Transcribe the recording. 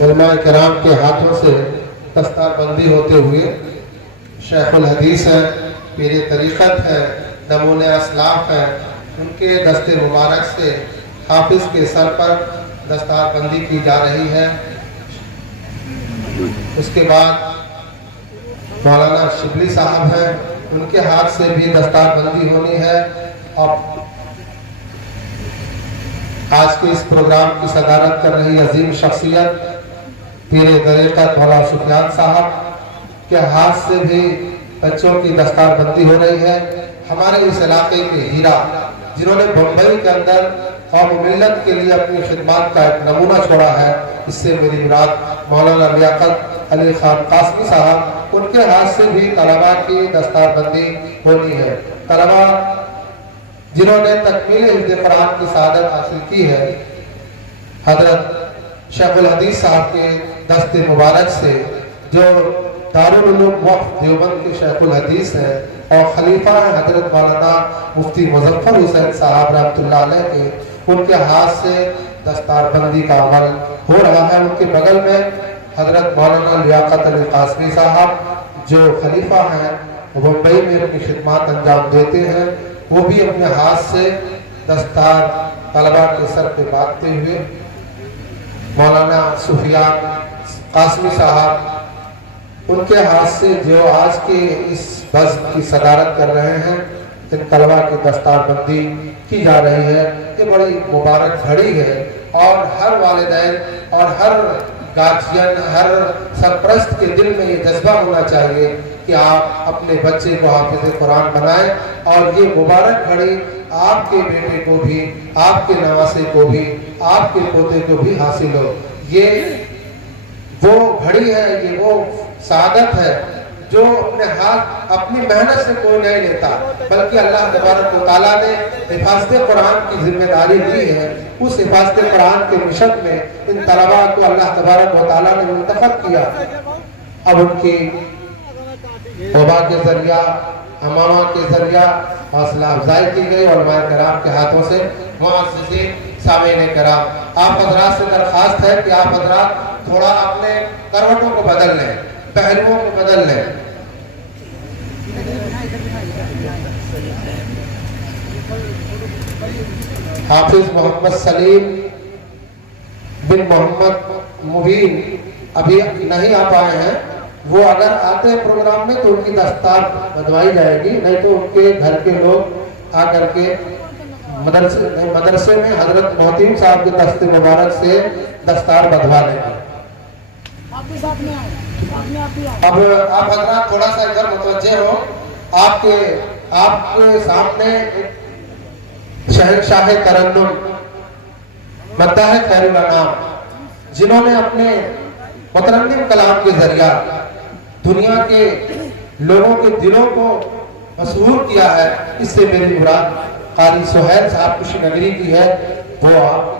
علماء کرام کے ہاتھوں سے دستار بندی ہوتے ہوئے شیخ الحدیث ہے، پیر طریقت ہے، نمونہ اسلاف ہے، ان کے دست مبارک سے حافظ کے سر پر دستار بندی کی جا رہی ہے۔ اس کے بعد مولانا شبلی صاحب ہیں، ان کے ہاتھ سے بھی دستار بندی ہونی ہے۔ اور آج کے اس پروگرام کی صدارت کر رہی عظیم شخصیت پیر طریقت مولانا سفیان صاحب کے ہاتھ سے بھی بچوں کی دستار بندی ہو رہی ہے۔ ہمارے اس علاقے کے ہیرا، جنہوں نے بمبئی کے اندر قوم و ملت کے لیے اپنی خدمات کا ایک نمونہ چھوڑا ہے، اس سے میری مراد مولانا لیاقت علی خان قاسمی صاحب، ان کے ہاتھ سے بھی طلباء کی دستار بندی ہونی ہے۔ طلباء جنہوں نے تکمیل حفظ قرآن کی سعادت حاصل کی ہے، حضرت شیخ الحدیث صاحب کے دست مبارک سے، جو دارالعلوم وقف دیوبند کے شیخ الحدیث ہیں اور خلیفہ ہیں حضرت مولانا مفتی مظفر حسین صاحب رحمۃ اللہ علیہ کے، ان کے ہاتھ سے دستار بندی کا عمل ہو رہا ہے۔ ان کے بغل میں حضرت مولانا لیاقت علی قاسمی صاحب جو خلیفہ ہیں، ممبئی میں اپنی خدمات انجام دیتے ہیں، وہ بھی اپنے ہاتھ سے دستار طلباء کے سر پہ باندھتے ہوئے، مولانا سفیان قاسمی صاحب ان کے ہاتھ سے جو آج کے اس بزم کی صدارت کر رہے ہیں، ان طلباء کی دستار بندی کی جا رہی ہے۔ یہ بڑی مبارک گھڑی ہے اور ہر والدین اور ہر گارجین، ہر سرپرست کے دل میں یہ جذبہ ہونا چاہیے کہ آپ اپنے بچے کو حافظ قرآن بنائیں، اور یہ مبارک گھڑی آپ کے بیٹے کو بھی، آپ کے نواسے کو بھی، آپ کے پوتے کو بھی حاصل ہو۔ یہ وہ گھڑی ہے، یہ وہ سعادت ہے جو اپنے ہاتھ اپنی محنت سے کوئی نہیں لیتا، بلکہ اللہ تبارک و تعالیٰ نے حفاظت قرآن کی ذمہ داری دی ہے۔ اس حفاظت قرآن کے مشن میں ان طلباء کو اللہ تبارک و تعالیٰ نے منتخب کیا۔ اب ان کی توبہ کے ذریعہ، امامہ کے ذریعہ حوصلہ افزائی کی گئی، علماء کرام کے ہاتھوں سے۔ معززین سامعین کرام، آپ حضرات سے درخواست ہے کہ آپ حضرات تھوڑا اپنے کروٹوں کو بدل لیں، پہلوؤں کو بدل لیں۔ حافظ محمد سلیم بن محمد مبین ابھی نہیں آ پائے ہیں، وہ اگر آتے ہیں پروگرام میں تو ان کی دستار بدوائی جائے گی، نہیں تو ان کے گھر کے لوگ آ کر کے مدرسے میں حضرت محتیم صاحب کے دست مبارک سے دستار بدوا لیں گے۔ اب آپ حضرات تھوڑا سا ادھر متوجہ ہو، آپ کے سامنے شہنشاہ ترنم مداح خیر الانام، جنہوں نے اپنے مترنم کلام کے ذریعہ دنیا کے لوگوں کے دلوں کو مسحور کیا ہے، اس سے میری مراد قاری سہیل صاحب کشی نگری کی ہے، وہ آپ